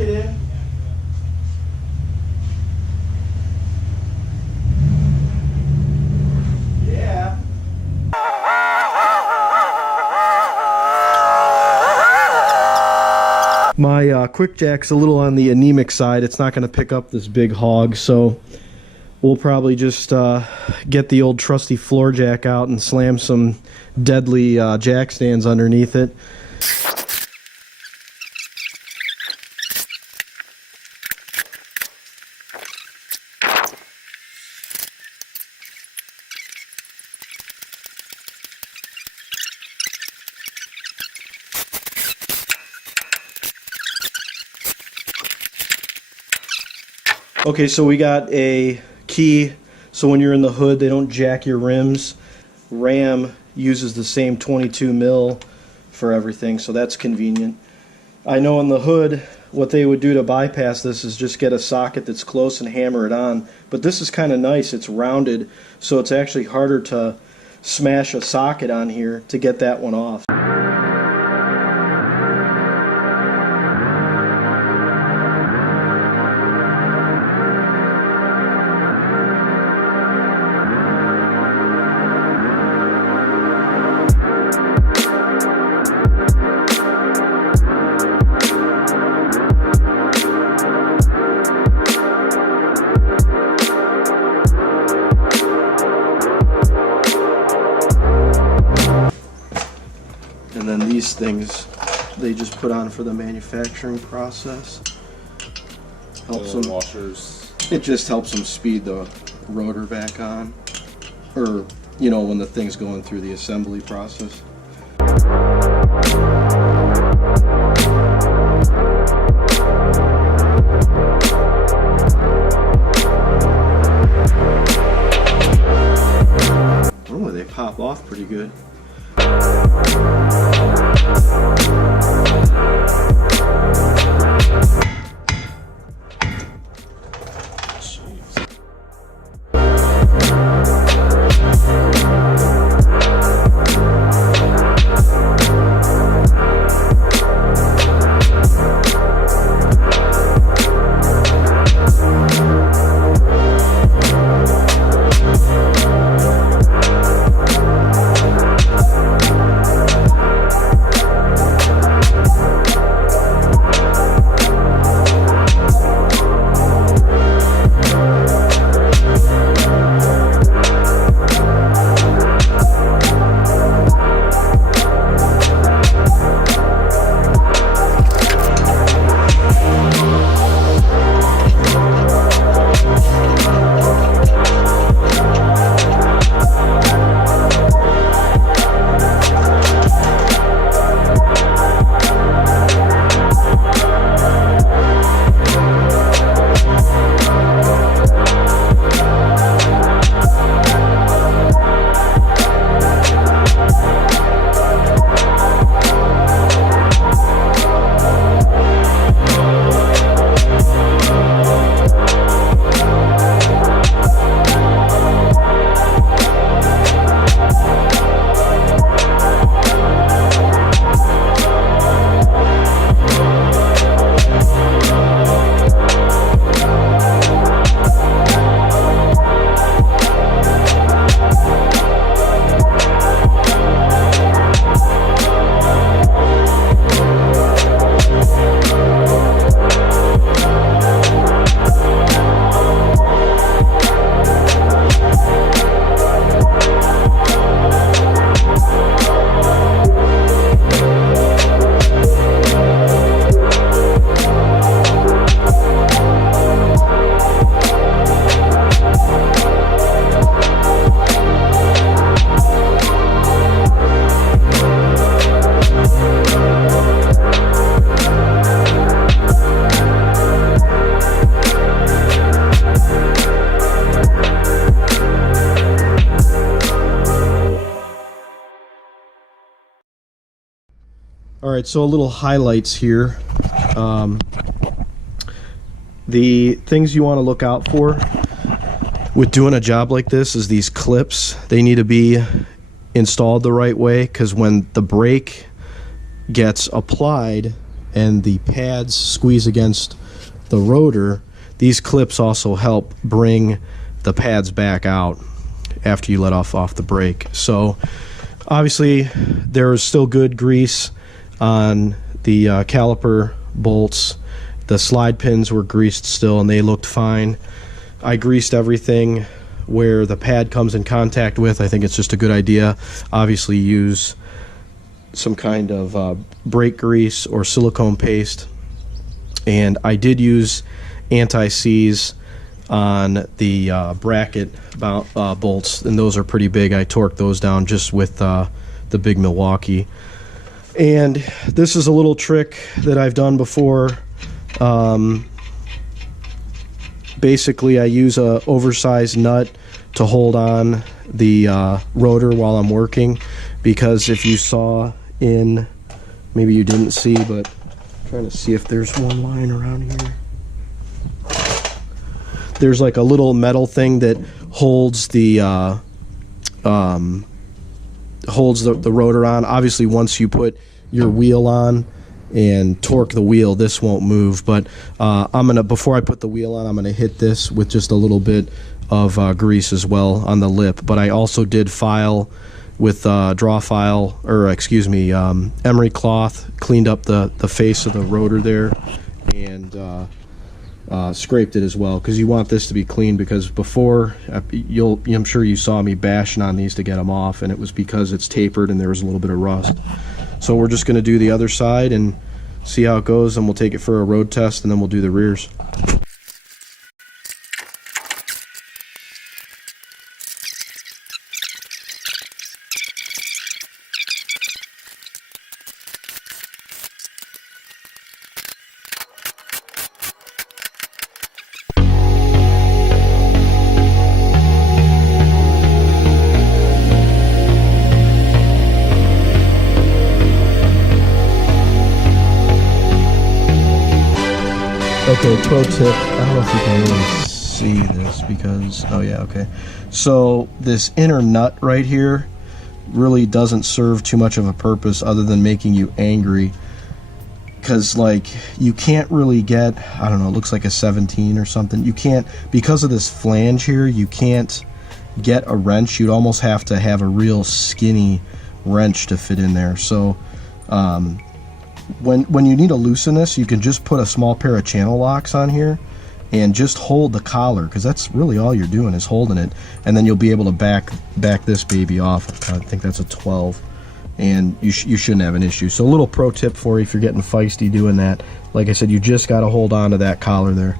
jack it in. Yeah. My quick jack's a little on the anemic side. It's not going to pick up this big hog, so we'll probably just get the old trusty floor jack out and slam some deadly jack stands underneath it. Okay, so we got a key, so when you're in the hood, they don't jack your rims. Ram uses the same 22 mil for everything, so that's convenient. I know in the hood, what they would do to bypass this is just get a socket that's close and hammer it on. But this is kind of nice, it's rounded, so it's actually harder to smash a socket on here to get that one off. And then these things, they just put on for the manufacturing process. Helps them. Washers. It just helps them speed the rotor back on, or you know, when the thing's going through the assembly process. Oh, they pop off pretty good. Alright, so a little highlights here. The things you want to look out for with doing a job like this is these clips. They need to be installed the right way, because when the brake gets applied, and the pads squeeze against the rotor, these clips also help bring the pads back out after you let off the brake. So obviously there's still good grease on the caliper bolts. The slide pins were greased still and they looked fine. I greased everything where the pad comes in contact with. I think it's just a good idea. Obviously use some kind of brake grease or silicone paste. And I did use anti-seize on the bracket bolts, and those are pretty big. I torqued those down just with the big Milwaukee. And this is a little trick that I've done before. Basically, I use a oversized nut to hold on the rotor while I'm working, because if you saw in, maybe you didn't see, but I'm trying to see if there's one line around here. There's like a little metal thing that holds the rotor on. Obviously, once you put your wheel on and torque the wheel, this won't move. But before I put the wheel on, I'm gonna hit this with just a little bit of grease as well on the lip. But I also did file with emery cloth, cleaned up the face of the rotor there, and scraped it as well, because you want this to be clean, because before I'm sure you saw me bashing on these to get them off, and it was because it's tapered and there was a little bit of rust. So we're just going to do the other side and see how it goes, and we'll take it for a road test, and then we'll do the rears. Okay, pro tip, I don't know if you can really see this because, oh yeah, okay. So this inner nut right here really doesn't serve too much of a purpose other than making you angry, because like you can't really get, I don't know, it looks like a 17 or something. You can't, because of this flange here, you can't get a wrench. You'd almost have to have a real skinny wrench to fit in there. So when you need to loosen this, you can just put a small pair of channel locks on here and just hold the collar, because that's really all you're doing is holding it, and then you'll be able to back this baby off. I think that's a 12, and you shouldn't have an issue. So a little pro tip for you if you're getting feisty doing that. Like I said, you just got to hold on to that collar there.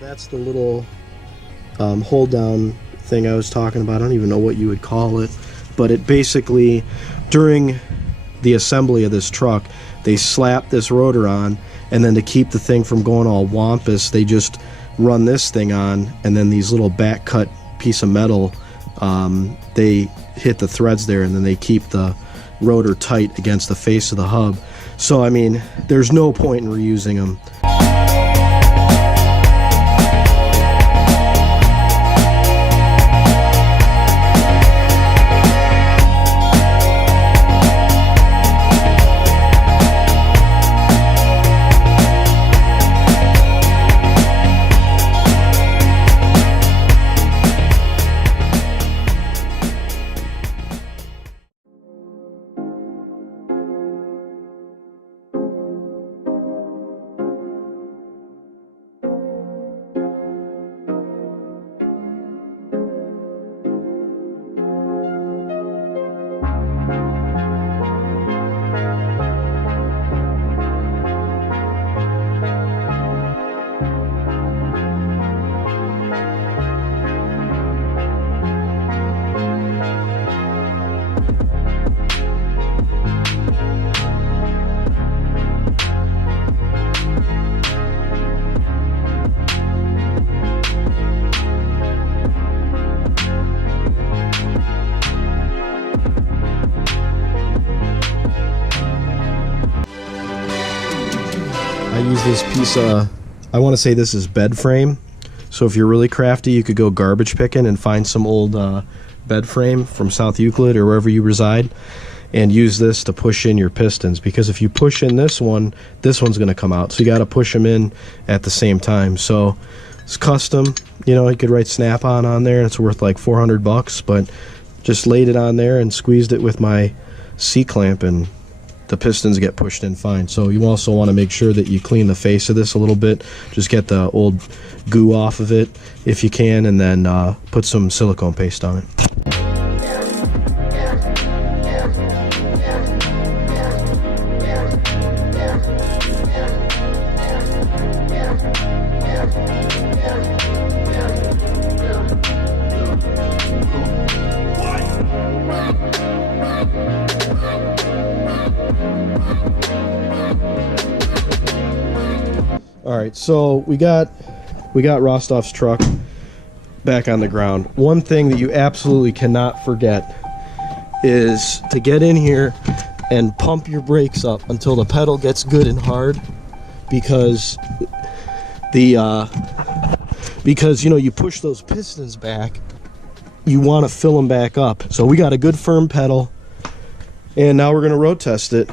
That's the little hold down thing I was talking about. I don't even know what you would call it, but it basically, during the assembly of this truck, they slap this rotor on, and then to keep the thing from going all wampus, they just run this thing on, and then these little back cut piece of metal, they hit the threads there, and then they keep the rotor tight against the face of the hub. So I mean, there's no point in reusing them. I use this piece of I want to say this is bed frame. So if you're really crafty, you could go garbage picking and find some old bed frame from South Euclid or wherever you reside, and use this to push in your pistons, because if you push in this one's going to come out. So you got to push them in at the same time. So it's custom. You know, you could write Snap-on on there, and it's worth like $400, but just laid it on there and squeezed it with my C-clamp, and the pistons get pushed in fine. So you also want to make sure that you clean the face of this a little bit. Just get the old goo off of it if you can, and then put some silicone paste on it. All right, so we got Rostov's truck back on the ground. One thing that you absolutely cannot forget is to get in here and pump your brakes up until the pedal gets good and hard, because you know, you push those pistons back, you want to fill them back up. So we got a good firm pedal, and now we're going to road test it.